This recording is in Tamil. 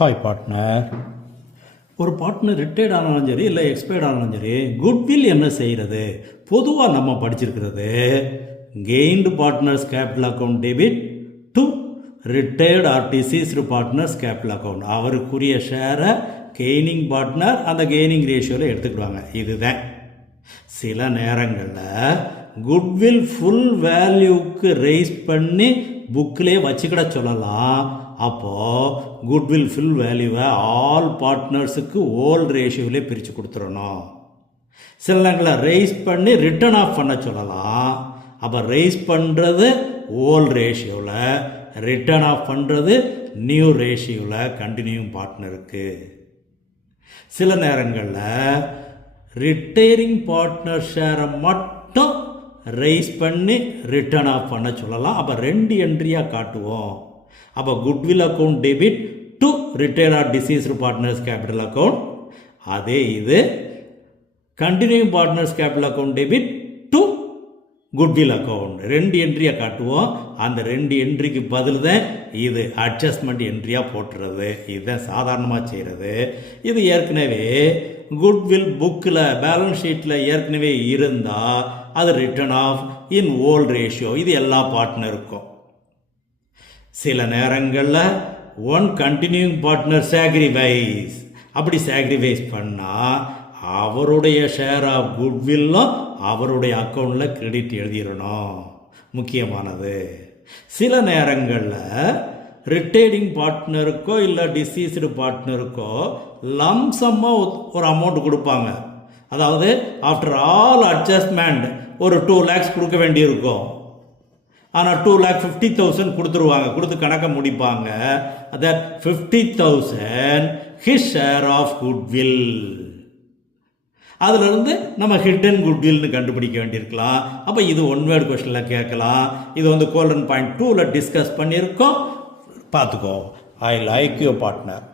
Hi partner. ஒரு பார்ட்னர் ரிட்டையர்ட் ஆனாலும் சரி இல்லை எக்ஸ்பயர்ட் ஆனாலும் சரி குட்வில் என்ன செய்கிறது? பொதுவாக நம்ம படிச்சிருக்கிறது gained partners capital account debit to retired or deceased partners capital account. அவருக்குரிய ஷேரை கெய்னிங் பார்ட்னர் அந்த கெய்னிங் ரேஷியோவில் எடுத்துக்கிடுவாங்க. இதுதான் சில நேரங்களில் குட்வில் ஃபுல் வேல்யூக்கு ரைஸ் பண்ணி புக்கிலே வச்சுக்கிட சொல்லலாம். அப்போது குட்வில் ஃபுல் வேல்யூவை ஆல் பார்ட்னர்ஸுக்கு ஓல் ரேஷியோவிலே பிரித்து கொடுத்துடணும். சில நேரங்களில் ரைஸ் பண்ணி ரிட்டர்ன் ஆஃப் பண்ண சொல்லலாம். அப்போ ரைஸ் பண்ணுறது ஓல் ரேஷியோவில், ரிட்டர்ன் ஆஃப் பண்ணுறது நியூ ரேஷியோவில் கண்டினியூங் பார்ட்னருக்கு. சில நேரங்களில் ரிட்டையரிங் பார்ட்னர் ஷேரை மட்டும் ரைஸ் பண்ணி ரிட்டர்ன் ஆஃப் பண்ண சொல்லலாம். அப்போ 2 என்ட்ரியாக காட்டுவோம். அப்போ goodwill account debit to retired or deceased partners capital account. அதே இது continuing partners capital account debit to goodwill account 2 என்ட்ரியாக காட்டுவோம். அந்த 2 என்ட்ரிக்கு பதில் தான் இது அட்ஜஸ்ட்மெண்ட் என்ட்ரியாக போட்டுறது. இதுதான் சாதாரணமாக செய்கிறது. இது ஏற்கனவே குட்வில் புக்கில் பேலன்ஸ் ஷீட்டில் ஏற்கனவே இருந்தால் அது written off in old ratio. இது எல்லா பார்ட்னருக்கும். சில நேரங்களில் ஒன் கண்டினியூங் பார்ட்னர் சாக்ரிஃபைஸ், அப்படி சாக்ரிஃபைஸ் பண்ணால் அவருடைய ஷேர் ஆஃப் குட்வில்லும் அவருடைய அக்கௌண்ட்டில் கிரெடிட் எழுதிடணும். முக்கியமானது. சில நேரங்களில் ரிட்டையரிங் பார்ட்னருக்கோ இல்லை டிசீஸ்டு பார்ட்னருக்கோ லம்சமாக ஒரு அமௌண்ட் கொடுப்பாங்க. அதாவது ஆஃப்டர் ஆல் அட்ஜஸ்ட்மெண்ட் ஒரு 2 lakhs கொடுக்க வேண்டியிருக்கும். ஆனால் 2,50,000 கொடுத்துருவாங்க. கொடுத்து கணக்கை முடிப்பாங்க. That 50,000 his share of goodwill. அதிலிருந்து நம்ம ஹிடன் குட்வில்னு கண்டுபிடிக்க வேண்டியிருக்கலாம். அப்போ இது ஒன் வேர்டு கொஸ்டினில் கேட்கலாம். இது கோல்டன் பாயிண்ட் 2ல் டிஸ்கஸ் பண்ணியிருக்கோம். பார்த்துக்கோ. I like your partner.